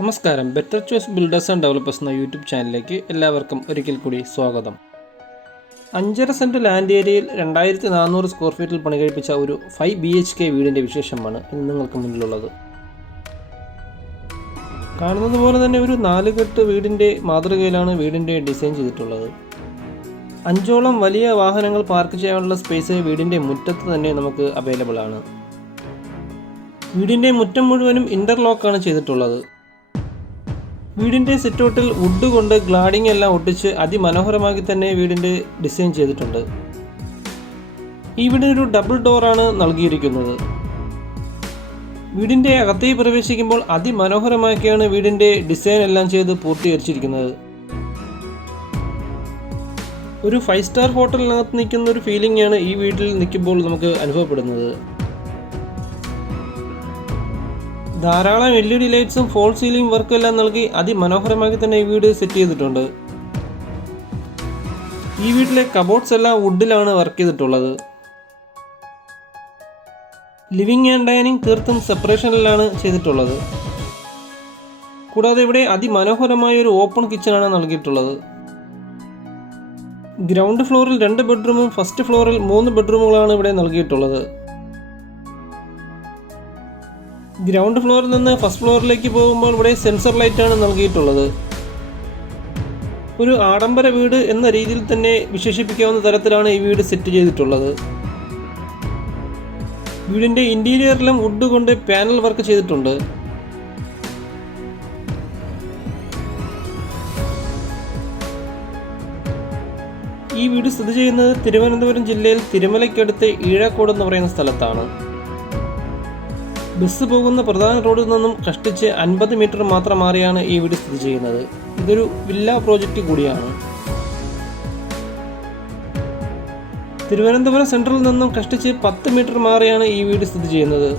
നമസ്കാരം. Better choice builders and developers എന്ന YouTube ചാനലിലേക്ക് എല്ലാവർക്കും ഒരിക്കൽ കൂടി സ്വാഗതം. 5.5 സെൻറ്റ് ലാൻഡ് ഏരിയയിൽ 2400 സ്ക്വയർ ഫീറ്റിൽ പണികഴിപ്പിച്ച ഒരു 5 BHK വീടിൻ്റെ വിശേഷമാണ് ഇന്ന് നിങ്ങൾക്ക് മുന്നിലുള്ളത്. കാണുന്നത് പോലെ തന്നെ ഒരു 4 കെട്ട് വീടിൻ്റെ മാതൃകയിലാണ് വീടിൻ്റെ ഡിസൈൻ ചെയ്തിട്ടുള്ളത്. 5ഓളം വലിയ വാഹനങ്ങൾ പാർക്ക് ചെയ്യാനുള്ള സ്പേസ് വീടിൻ്റെ മുറ്റത്ത് തന്നെ നമുക്ക് അവൈലബിൾ ആണ്. വീടിൻ്റെ മുറ്റം മുഴുവനും ഇൻ്റർലോക്കാണ് ചെയ്തിട്ടുള്ളത്. വീടിൻ്റെ സിറ്റൗട്ടിൽ വുഡ് കൊണ്ട് ഗ്ലാഡിംഗ് എല്ലാം ഒട്ടിച്ച് അതിമനോഹരമാക്കി തന്നെ വീടിൻ്റെ ഡിസൈൻ ചെയ്തിട്ടുണ്ട്. ഈ വീടിനൊരു ഡബിൾ ഡോറാണ് നൽകിയിരിക്കുന്നത്. വീടിൻ്റെ അകത്തേക്ക് പ്രവേശിക്കുമ്പോൾ അതിമനോഹരമാക്കിയാണ് വീടിൻ്റെ ഡിസൈൻ എല്ലാം ചെയ്ത് പൂർത്തീകരിച്ചിരിക്കുന്നത്. ഒരു 5 സ്റ്റാർ ഹോട്ടലിനകത്ത് നിൽക്കുന്ന ഒരു ഫീലിംഗ് ആണ് ഈ വീട്ടിൽ നിൽക്കുമ്പോൾ നമുക്ക് അനുഭവപ്പെടുന്നത്. ധാരാളം LED ലൈറ്റ്സും ഫോൾ സീലിംഗ് വർക്കും എല്ലാം നൽകി അതിമനോഹരമാക്കി തന്നെ ഈ വീട് സെറ്റ് ചെയ്തിട്ടുണ്ട്. ഈ വീട്ടിലെ കബോർഡ്സ് എല്ലാം വുഡിലാണ് വർക്ക് ചെയ്തിട്ടുള്ളത്. ലിവിംഗ് ആൻഡ് ഡൈനിങ് തീർത്തും സെപ്പറേഷനിലാണ് ചെയ്തിട്ടുള്ളത്. കൂടാതെ ഇവിടെ അതിമനോഹരമായ ഒരു ഓപ്പൺ കിച്ചണാണ് നൽകിയിട്ടുള്ളത്. ഗ്രൗണ്ട് ഫ്ലോറിൽ 2 ബെഡ്റൂമും ഫസ്റ്റ് ഫ്ലോറിൽ 3 ബെഡ്റൂമുകളാണ് ഇവിടെ നൽകിയിട്ടുള്ളത്. ഗ്രൗണ്ട് ഫ്ലോറിൽ നിന്ന് ഫസ്റ്റ് ഫ്ലോറിലേക്ക് പോകുമ്പോൾ ഇവിടെ സെൻസർ ലൈറ്റാണ് നൽകിയിട്ടുള്ളത്. ഒരു ആഡംബര വീട് എന്ന രീതിയിൽ തന്നെ വിശേഷിപ്പിക്കാവുന്ന തരത്തിലാണ് ഈ വീട് സെറ്റ് ചെയ്തിട്ടുള്ളത്. വീടിൻ്റെ ഇൻറ്റീരിയറിലും വുഡ് കൊണ്ട് പാനൽ വർക്ക് ചെയ്തിട്ടുണ്ട്. ഈ വീട് സ്ഥിതി ചെയ്യുന്നത് തിരുവനന്തപുരം ജില്ലയിൽ തിരുമലയ്ക്കടുത്ത് ഈഴാക്കോട് എന്ന് പറയുന്ന സ്ഥലത്താണ്. ബസ് പോകുന്ന പ്രധാന റോഡിൽ നിന്നും കഷ്ടിച്ച് 50 മീറ്റർ മാത്രം മാറിയാണ് ഈ വീട് സ്ഥിതി ചെയ്യുന്നത്. ഇതൊരു വില്ല പ്രോജക്റ്റ് കൂടിയാണ്. തിരുവനന്തപുരം സെൻട്രലിൽ നിന്നും കഷ്ടിച്ച് 10 മീറ്റർ മാറിയാണ് ഈ വീട് സ്ഥിതി ചെയ്യുന്നത്.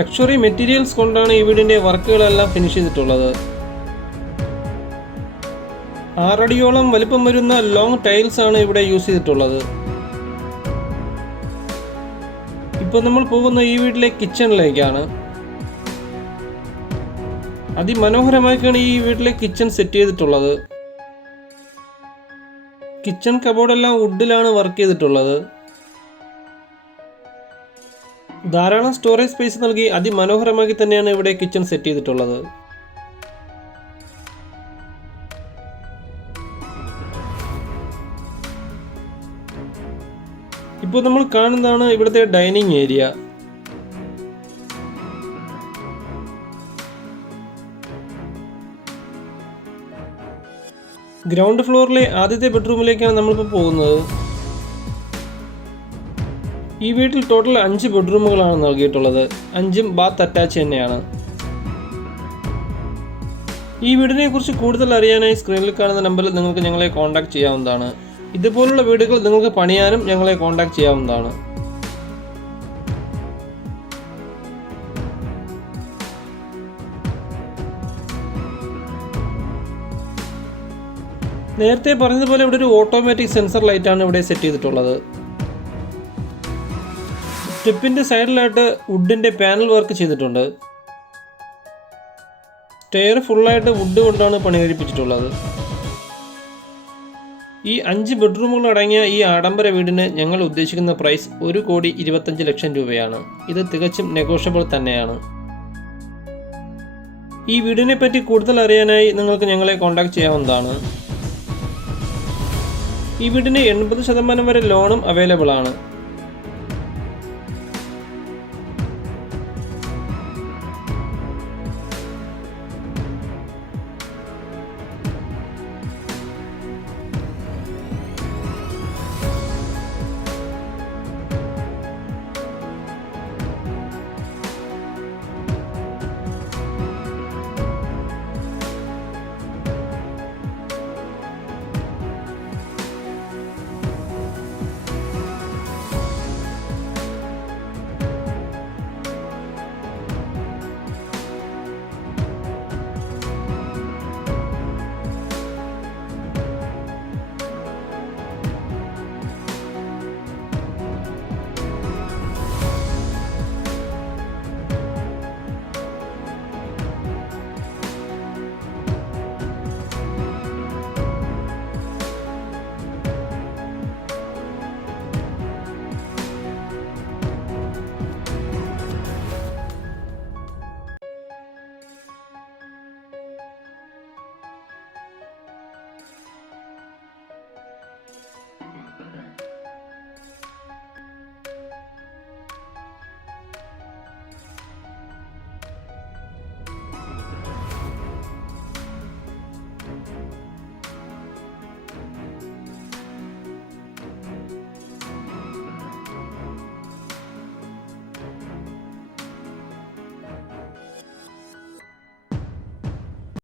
ലക്ഷറി മെറ്റീരിയൽസ് കൊണ്ടാണ് ഈ വീടിൻ്റെ വർക്കുകളെല്ലാം ഫിനിഷ് ചെയ്തിട്ടുള്ളത്. 6 അടിയോളം വലിപ്പം വരുന്ന ലോങ് ടൈൽസ് ആണ് ഇവിടെ യൂസ് ചെയ്തിട്ടുള്ളത്. ഇപ്പോൾ നമ്മൾ പോകുന്ന ഈ വീട്ടിലെ കിച്ചണിലേക്കാണ്. അതിമനോഹരമായിട്ടാണ് ഈ വീട്ടിലെ കിച്ചൺ സെറ്റ് ചെയ്തിട്ടുള്ളത്. കിച്ചൺ കബോർഡെല്ലാം വുഡിലാണ് വർക്ക് ചെയ്തിട്ടുള്ളത്. ധാരാളം സ്റ്റോറേജ് സ്പേസ് നൽകി അതിമനോഹരമാക്കി തന്നെയാണ് ഇവിടെ കിച്ചൺ സെറ്റ് ചെയ്തിട്ടുള്ളത്. ഇപ്പോൾ നമ്മൾ കാണുന്നതാണ് ഇവിടുത്തെ ഡൈനിങ് ഏരിയ. ഗ്രൗണ്ട് ഫ്ലോറിലെ ആദ്യത്തെ ബെഡ്റൂമിലേക്കാണ് നമ്മളിപ്പോൾ പോകുന്നത്. ഈ വീട്ടിൽ ടോട്ടൽ 5 ബെഡ്റൂമുകളാണ് നൽകിയിട്ടുള്ളത്. 5ഉം ബാത്ത് അറ്റാച്ച് തന്നെയാണ്. ഈ വീടിനെ കുറിച്ച് കൂടുതൽ അറിയാനായി സ്ക്രീനിൽ കാണുന്ന നമ്പറിൽ നിങ്ങൾക്ക് ഞങ്ങളെ കോൺടാക്ട് ചെയ്യാവുന്നതാണ്. ഇതുപോലുള്ള വീടുകൾ നിങ്ങൾക്ക് പണിയാനും ഞങ്ങളെ കോൺടാക്ട് ചെയ്യാവുന്നതാണ്. നേരത്തെ പറഞ്ഞതുപോലെ ഇവിടെ ഒരു ഓട്ടോമാറ്റിക് സെൻസർ ലൈറ്റാണ് ഇവിടെ സെറ്റ് ചെയ്തിട്ടുള്ളത്. സ്റ്റെപ്പിൻ്റെ സൈഡിലായിട്ട് വുഡിൻ്റെ പാനൽ വർക്ക് ചെയ്തിട്ടുണ്ട്. സ്റ്റെയർ ഫുള്ളായിട്ട് വുഡ് കൊണ്ടാണ് പണി കഴിപ്പിച്ചിട്ടുള്ളത്. ഈ 5 ബെഡ്റൂമുകൾ അടങ്ങിയ ഈ ആഡംബര വീടിന് ഞങ്ങൾ ഉദ്ദേശിക്കുന്ന പ്രൈസ് 1,25,00,000 രൂപയാണ്. ഇത് തികച്ചും നെഗോഷ്യബിൾ തന്നെയാണ്. ഈ വീടിനെ പറ്റി കൂടുതൽ അറിയാനായി നിങ്ങൾക്ക് ഞങ്ങളെ കോൺടാക്ട് ചെയ്യാവുന്നതാണ്. ഈ വീടിന് 80% വരെ ലോണും അവൈലബിൾ ആണ്.